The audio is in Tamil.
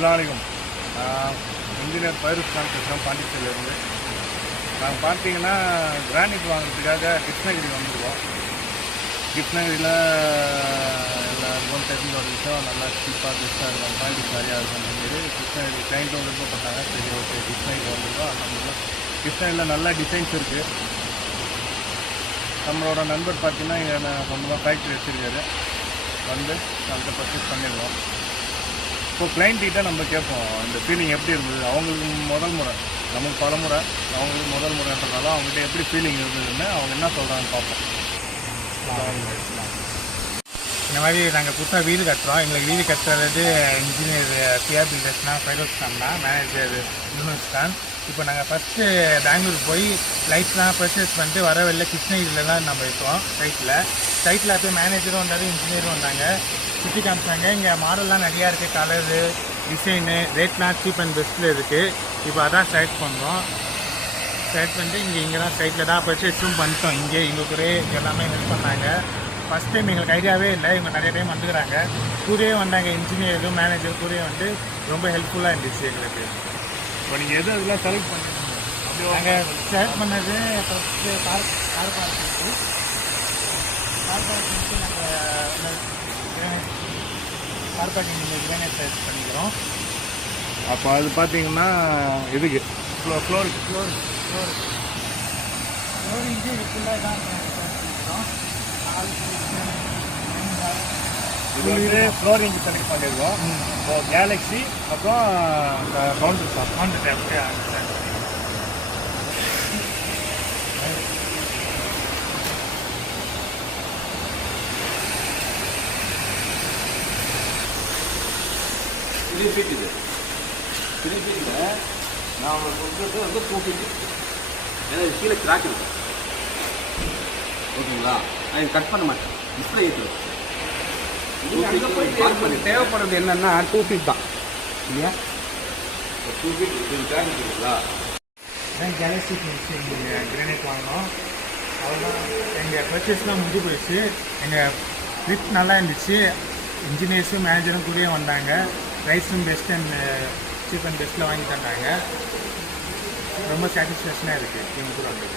அஸ்ஸலாமு அலைக்கும். இன்ஜினியர் ஃபைரூஸ் கான் பேசுகிறோம், பாண்டிச்சேரியிலேருந்து. நாங்கள் பார்த்தீங்கன்னா கிரானைட் வாங்குறதுக்காக கிருஷ்ணகிரி வந்துருக்கோம். கிருஷ்ணகிரியில் எல்லா லோன் தெரிஞ்ச ஒரு விஷயம் நல்லா சீப்பாக பெஸ்ட்டாக இருக்கும், குவாலிட்டி நிறையா இருக்கும். கிருஷ்ணகிரி கிளைண்ட்டும் விருப்பப்பட்டாங்க. சரி, ஓகே, கிருஷ்ணகிரி வந்துருக்கோம். அந்த கிருஷ்ணகிரியில் நல்ல டிசைன்ஸ் இருக்குது. நம்மளோட நண்பர் பார்த்தீங்கன்னா இங்கே சொந்தமாக ஃபேக்ட்ரி வச்சுருக்காரு. வந்து நம்மகிட்ட பர்ச்சேஸ் பண்ணிடுவோம். இப்போ கிளைண்ட்டிகிட்ட நம்ம கேட்போம் இந்த ஃபீலிங் எப்படி இருந்தது. அவங்களுக்கு முதல் முறை, நமக்கு பல முறை, அவங்களுக்கு முதல் முறைன்றதால அவங்ககிட்ட எப்படி ஃபீலிங் இருந்ததுன்னு அவங்க என்ன சொல்கிறாங்கன்னு பார்ப்போம். இந்த மாதிரி நாங்கள் புதுசாக வீடு கட்டுறோம். எங்களுக்கு வீடு கட்டுறது இன்ஜினியர் பிஆர் பில்டர்ஸ்னா ஃபைரோஸ் கான் தான், மேனேஜர் யூனுஸ் கான். இப்போ நாங்கள் ஃபஸ்ட்டு பெங்களூர் போய் லைட்ஸ்லாம் பர்ச்சேஸ் பண்ணிட்டு வர வெளில கிருஷ்ணகிரியில் தான் நம்ம இருக்கோம். சைட்டில் போய் மேனேஜரும் வந்தார், இன்ஜினியரும் வந்தாங்க, சுற்றி காமிச்சாங்க. இங்கே மாடல்லாம் நிறையா இருக்குது, கலரு, டிசைனு, ரேட்லாம் சீப் அண்ட் பெஸ்ட்டில் இருக்குது. இப்போ அதான் ஸ்டார்ட் பண்ணுறோம். ஸ்டார்ட் பண்ணிட்டு இங்கே தான் சைட்டில் தான் பர்ச்சேஸும் பண்ணிட்டோம். இங்கே இங்கே கூட எல்லாமே ஹெல்ப் பண்ணாங்க. ஃபஸ்ட் டைம் எங்களுக்கு ஐடியாவே இல்லை, இவங்க நிறைய டைம் வந்துக்கிறாங்க. கூடயே வந்தாங்க, இன்ஜினியரும் மேனேஜர் கூடயே வந்து ரொம்ப ஹெல்ப்ஃபுல்லாக இருந்துச்சு எங்களுக்கு. இப்போ நீங்கள் எது இதெல்லாம் செலக்ட் பண்ணுறீங்க? நாங்கள் செலக்ட் பண்ணது ஃபஸ்ட்டு கார் பார்க்கிங்க்கு நாங்கள் கார் பார்க்கிங் கிரானைட் செலக்ட் பண்ணிக்கிறோம். அப்போ அது பார்த்தீங்கன்னா இதுக்கு ஃப்ளோருக்கு ஃப்ளோரிங்க்கு இது ஃபுல்லாக தான் பண்ணிக்கிறோம். இது வந்து ஃப்ளோரிங் செலக்ட் பண்ணியிருக்கோம். இப்போ கேலக்ஸி அப்புறம் கவுண்டர் டாப் த்ரீ ஃபீட் ஃபீட்டில் நான் உங்களுக்கு கொடுக்குறது வந்து 2 ஃபீட். ஏன்னா இது கீழே கிராக் இருக்கும், ஓகேங்களா? நான் இது கட் பண்ண மாட்டேன், டிஸ்பிளே ஏற்றுவேன். தேவைப்படுறது என்னென்னா 2 ஃபீட் தான் இல்லையா? 2 ஃபீட் கிராக் இருக்குங்களா? கேலக்ஸி கிரானைட் வாங்கினோம். அவ்வளோதான், எங்கள் பர்ச்சேஸ்லாம் முடிஞ்சு போயிடுச்சு. எங்கள் ட்ரிப் நல்லா இருந்துச்சு. இன்ஜினியர்ஸும் மேனேஜரும் கூடயே வந்தாங்க. ப்ரைஸும் பெஸ்ட் அண்ட் சீப் அண்ட் பெஸ்ட்டில் வாங்கி தந்தாங்க. ரொம்ப சாட்டிஸ்ஃபேக்ஷனாக இருக்குது இவங்க கூட வந்தது.